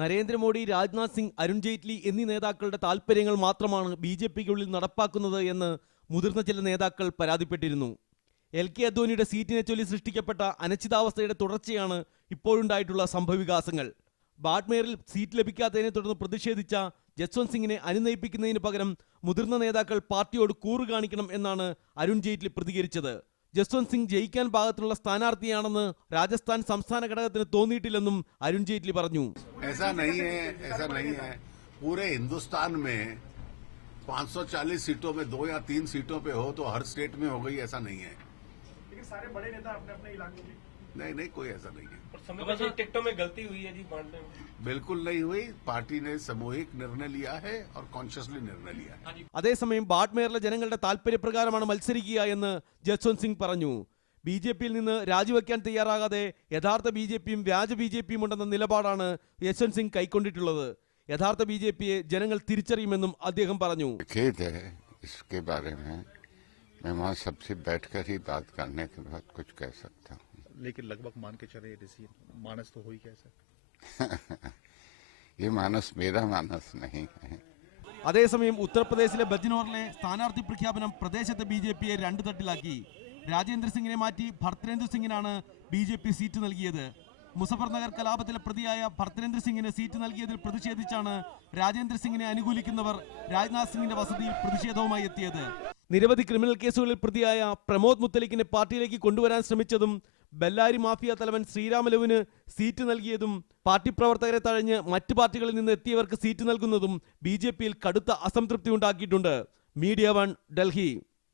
നരേന്ദ്രമോദി, രാജ്നാഥ് സിംഗ്, അരുൺ ജെയ്റ്റ്ലി എന്നീ നേതാക്കളുടെ താൽപ്പര്യങ്ങൾ മാത്രമാണ് ബി.ജെ.പിക്കുള്ളിൽ നടപ്പാക്കുന്നത് എന്ന് മുതിർന്ന ചില നേതാക്കൾ പരാതിപ്പെട്ടിരുന്നു. എൽ.കെ. അദ്വാനിയുടെ സീറ്റിനെ ചൊല്ലി സൃഷ്ടിക്കപ്പെട്ട അനിശ്ചിതാവസ്ഥയുടെ തുടർച്ചയാണ് ഇപ്പോഴുണ്ടായിട്ടുള്ള സംഭവവികാസങ്ങൾ. ബാഡ്മേറിൽ സീറ്റ് ലഭിക്കാത്തതിനെ തുടർന്ന് പ്രതിഷേധിച്ച ജസ്വന്ത് സിംഗിനെ അനുനയിപ്പിക്കുന്നതിന് പകരം മുതിർന്ന നേതാക്കൾ പാർട്ടിയോട് കൂറ് കാണിക്കണം എന്നാണ് അരുൺ ജെയ്റ്റ്ലി പ്രതികരിച്ചത്. ജസ്വന്ത് സിംഗ് ജയിക്കാൻ പാകത്തിനുള്ള സ്ഥാനാർത്ഥിയാണെന്ന് രാജസ്ഥാൻ സംസ്ഥാന ഘടകത്തിന് തോന്നിയിട്ടില്ലെന്നും അരുൺ ജെയ്റ്റ്ലി പറഞ്ഞു. पूरे हिंदुस्तान में 540 सीटों में 2 या 3 सीटों पे हो तो हर स्टेट में हो गई, ऐसा नहीं है. लेकिन सारे बड़े नेता अपने अपने इलाकों में नहीं, कोई ऐसा नहीं है. टिकटों में गलती हुई है जी बांटने में? बिल्कुल नहीं हुई. पार्टी ने सामूहिक निर्णय लिया है और कॉन्शियसली निर्णय लिया है. അതേസമയം ബാഡ്മേറിലെ ജനങ്ങളുടെ താൽപര്യപ്രകാരമാണ് മത്സരിക്കുക എന്ന് ജസ്വന്ത് സിംഗ് പറഞ്ഞു. ബി.ജെ.പിയിൽ നിന്ന് രാജിവെക്കാൻ തയ്യാറാകാതെ യഥാർത്ഥ ബി.ജെ.പിയും വ്യാജ ബി.ജെ.പിയും ഉണ്ടെന്ന നിലപാടാണ് ജസ്വന്ത് സിംഗ് കൈക്കൊണ്ടിട്ടുള്ളത്. യഥാർത്ഥ ബി.ജെ.പിയെ ജനങ്ങൾ തിരിച്ചറിയുമെന്നും അദ്ദേഹം പറഞ്ഞു. मैं वहाँ सबसे बैठकर ही बात करने के बाद कुछ कह सकता हूँ. लेकिन लगभग मान के चले मानस तो हो ही कैसे ये मानस मेरा मानस नहीं है. അതേസമയം ഉത്തർപ്രദേശിലെ ബജ്നോറിലെ സ്ഥാനാർത്ഥി പ്രഖ്യാപനം പ്രദേശത്തെ ബി.ജെ.പിയെ രണ്ട് തട്ടിലാക്കി. രാജേന്ദ്ര സിംഗിനെ മാറ്റി ഭർത്തരേന്ദ്ര സിംഗിനാണ് ബി.ജെ.പി സീറ്റ് നൽകിയത്. മുസഫർനഗർ കലാപത്തിലെ പ്രതിയായ ഭർത്തരേന്ദ്ര സിംഗിന് സീറ്റ് നൽകിയതിൽ പ്രതിഷേധിച്ചാണ് രാജേന്ദ്ര സിംഗിനെ അനുകൂലിക്കുന്നവർ രാജ്നാഥ് സിംഗിന്റെ വസതിയിൽ പ്രതിഷേധവുമായി എത്തിയത്. നിരവധി ക്രിമിനൽ കേസുകളിൽ പ്രതിയായ പ്രമോദ് മുത്തലിക്കിനെ പാർട്ടിയിലേക്ക് കൊണ്ടുവരാൻ ശ്രമിച്ചതും ബെല്ലാരി മാഫിയ തലവൻ ശ്രീരാമലുവിന് സീറ്റ് നൽകിയതും പാർട്ടി പ്രവർത്തകരെ തഴഞ്ഞ് മറ്റ് പാർട്ടികളിൽ നിന്ന് എത്തിയവർക്ക് സീറ്റ് നൽകുന്നതും ബി.ജെ.പിയിൽ കടുത്ത അസംതൃപ്തി ഉണ്ടാക്കിയിട്ടുണ്ട്. മീഡിയ 1, ഡൽഹി.